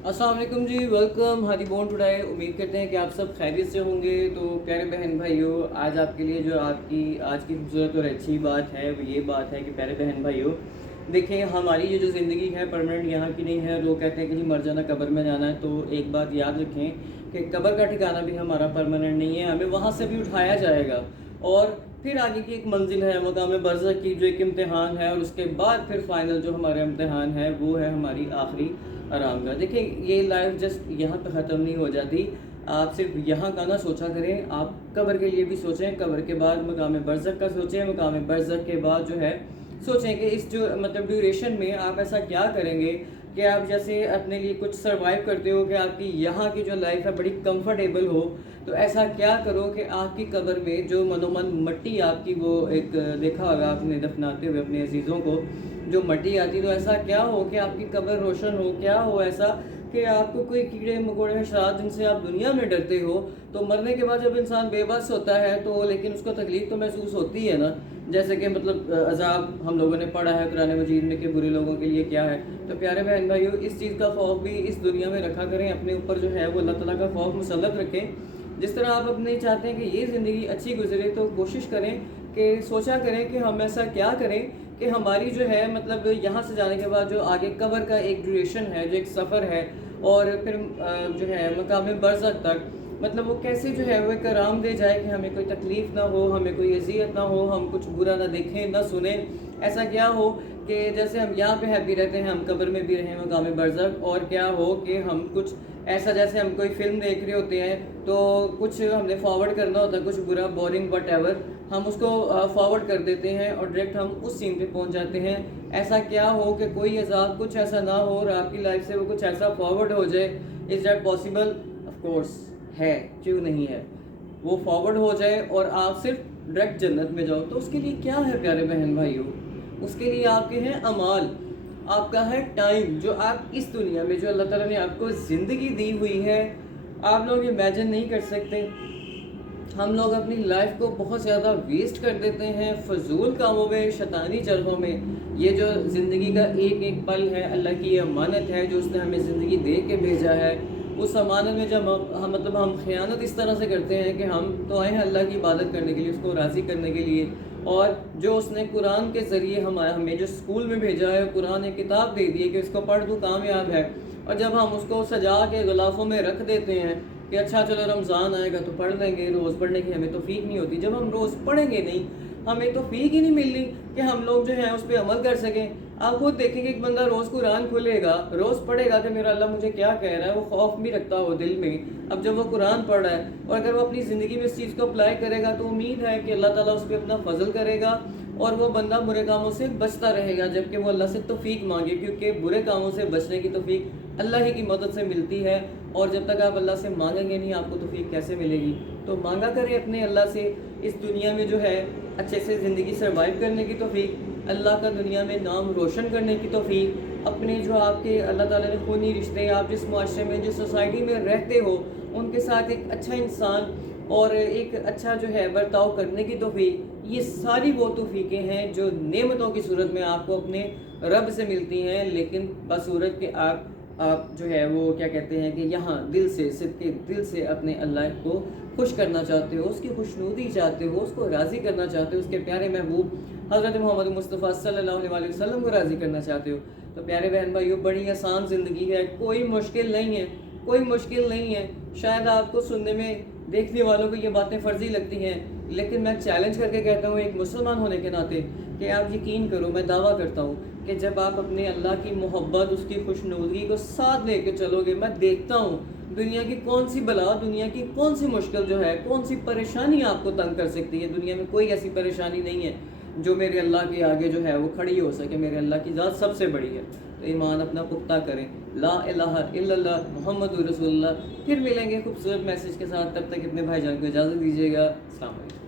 अस्सलाम वालेकुम जी, वेलकम हरी bone today. उम्मीद करते हैं कि आप सब खैरियत से होंगे। तो प्यारे बहन भाइयों, आज आपके लिए जो आपकी आज की खूबसूरत और अच्छी बात है वो ये बात है कि प्यारे बहन भाइयों, देखें, हमारी ये जो ज़िंदगी है परमानेंट यहाँ की नहीं है। लोग कहते हैं कि जी मर जाना, कब्र में जाना है। तो एक बात याद रखें कि कब्र का ठिकाना भी हमारा परमानेंट नहीं है, हमें वहाँ से भी उठाया जाएगा और फिर आगे की एक मंजिल है मकाम बरज़ख की, जो एक इम्तिहान है, और उसके बाद फिर फाइनल जो हमारा इम्तिहान है वो है हमारी आखिरी आराम का। देखिए, ये लाइफ जस्ट यहाँ पे ख़त्म नहीं हो जाती। आप सिर्फ यहाँ का ना सोचा करें, आप कब्र के लिए भी सोचें, कब्र के बाद मकाम बरज़ख का सोचें, मकाम बरज़ख के बाद जो है सोचें कि इस जो मतलब ड्यूरेशन में आप ऐसा क्या करेंगे कि आप जैसे अपने लिए कुछ सर्वाइव करते हो कि आपकी यहाँ की जो लाइफ है बड़ी कंफर्टेबल हो। तो ऐसा क्या करो कि आपकी कब्र में जो मनोमन मट्टी आपकी वो एक देखा होगा आपने दफनाते हुए अपने अजीज़ों को, जो मट्टी आती, तो ऐसा क्या हो कि आपकी कब्र रोशन हो, क्या हो ऐसा कि आपको कोई कीड़े मकोड़े हशरात जिनसे आप दुनिया में डरते हो, तो मरने के बाद जब इंसान बेबस होता है तो लेकिन उसको तकलीफ़ तो महसूस होती है ना। जैसे कि मतलब अज़ाब हम लोगों ने पढ़ा है कुरान मजीद में कि बुरे लोगों के लिए क्या है। तो प्यारे बहन भाइयों, इस चीज़ का खौफ भी इस दुनिया में रखा करें, अपने ऊपर जो है वो अल्लाह ताला का खौफ मुसल्लत रखें। जिस तरह आप अपने चाहते हैं कि ये ज़िंदगी अच्छी गुजरे, तो कोशिश करें कि सोचा करें कि हम ऐसा क्या करें कि हमारी जो है मतलब यहाँ से जाने के बाद जो आगे कब्र का एक ड्यूरेशन है, जो एक सफ़र है, और फिर जो है मकाम बरज़ख तक, मतलब वो कैसे जो है वो एक आराम दे जाए कि हमें कोई तकलीफ़ ना हो, हमें कोई अज़ियत ना हो, हम कुछ बुरा ना देखें ना सुने। ऐसा क्या हो कि जैसे हम यहाँ पे हैप्पी रहते हैं, हम कब्र में भी रहें मकाम बरज़ख। और क्या हो कि हम कुछ ऐसा, जैसे हम कोई फ़िल्म देख रहे होते हैं तो कुछ हमने फॉरवर्ड करना होता है, कुछ बुरा बोरिंग वट एवर, हम उसको फॉरवर्ड कर देते हैं और डायरेक्ट हम उस सीन पे पहुंच जाते हैं। ऐसा क्या हो कि कोई अजाब कुछ ऐसा ना हो और आपकी लाइफ से वो कुछ ऐसा फॉरवर्ड हो जाए। Is that possible? Of course है, क्यों नहीं है। वो फॉरवर्ड हो जाए और आप सिर्फ डायरेक्ट जन्नत में जाओ, तो उसके लिए क्या है प्यारे बहन भाइयों? उसके लिए आपके हैं अमाल, आपका है टाइम, जो आप इस दुनिया में जो अल्लाह ताला ने आपको ज़िंदगी दी हुई है, आप लोग इमेजिन नहीं कर सकते। हम लोग अपनी लाइफ को बहुत ज़्यादा वेस्ट कर देते हैं फजूल कामों में, शैतानी जलवों में। ये जो ज़िंदगी का एक एक पल है, अल्लाह की अमानत है जो उसने हमें ज़िंदगी दे के भेजा है। उस अमानत में जब हम मतलब हम ख़यानत इस तरह से करते हैं कि हम तो आए हैं अल्लाह की इबादत करने के लिए, उसको राज़ी करने के लिए, और जो उसने कुरान के ज़रिए हमें जो स्कूल में भेजा है, कुरान एक किताब दे दी है कि इसको पढ़ तू कामयाब है, और जब हम उसको सजा के गिलाफ़ों में रख देते हैं कि अच्छा चलो रमज़ान आएगा तो पढ़ लेंगे, रोज़ पढ़ने की हमें तौफीक नहीं होती। जब हम रोज़ पढ़ेंगे नहीं, हमें तौफीक ही नहीं मिल रही कि हम लोग जो हैं उस पर अमल कर सकें। आप खुद देखें कि एक बंदा रोज़ कुरान खुलेगा, रोज़ पढ़ेगा कि मेरा अल्लाह मुझे क्या कह रहा है, वो खौफ भी रखता हो दिल में। अब जब वो कुरान पढ़ रहा है और अगर वो अपनी ज़िंदगी में इस चीज़ को अप्लाई करेगा, तो उम्मीद है कि अल्लाह ताला उस पर अपना फजल करेगा और वो बंदा बुरे कामों से बचता रहेगा, जबकि वो अल्लाह से तौफीक मांगे, क्योंकि बुरे कामों से बचने की तौफीक अल्लाह ही की मदद से मिलती है। और जब तक आप अल्लाह से मांगेंगे नहीं, आपको तौफीक कैसे मिलेगी? तो मांगा करें अपने अल्लाह से इस दुनिया में जो है अच्छे से ज़िंदगी सर्वाइव करने की तौफीक, अल्लाह का दुनिया में नाम रोशन करने की तौफीक, अपने जो आपके अल्लाह ताला ने खूनी रिश्ते, आप जिस माशरे में जिस सोसाइटी में रहते हो उनके साथ एक अच्छा इंसान और एक अच्छा जो है बर्ताव करने की तौफीक, ये सारी वो तौफीकें हैं जो नेमतों की सूरत में आपको अपने रब से मिलती हैं। लेकिन बसूरत के आप जो है वो क्या कहते हैं कि यहाँ दिल से, सिद्के दिल से अपने अल्लाह को खुश करना चाहते हो, उसकी खुशनुदी चाहते हो, उसको राज़ी करना चाहते हो, उसके प्यारे महबूब हज़रत मोहम्मद मुस्तफ़ा सल्लल्लाहु अलैहि वसल्लम को राज़ी करना चाहते हो। तो प्यारे बहन भाइयों, बड़ी आसान ज़िंदगी है, कोई मुश्किल नहीं है, कोई मुश्किल नहीं है। शायद आपको सुनने में, देखने वालों को ये बातें फ़र्जी लगती हैं, लेकिन मैं चैलेंज करके कहता हूँ एक मुसलमान होने के नाते कि आप यकीन करो, मैं दावा करता हूँ कि जब आप अपने अल्लाह की मोहब्बत, उसकी खुशनुदगी को साथ लेके चलोगे, मैं देखता हूँ दुनिया की कौन सी बला, दुनिया की कौन सी मुश्किल जो है, कौन सी परेशानी आपको तंग कर सकती है। दुनिया में कोई ऐसी परेशानी नहीं है जो मेरे अल्लाह के आगे जो है वो खड़ी हो सके। मेरे अल्लाह की ज़ात सबसे बड़ी है। तो ईमान अपना पुख्ता करें, ला इलाहा इल्लल्लाह मुहम्मदुर रसूलुल्लाह। फिर मिलेंगे खूबसूरत मैसेज के साथ, तब तक अपने भाईजान को इजाज़त दीजिएगा। अस्सलाम वालेकुम।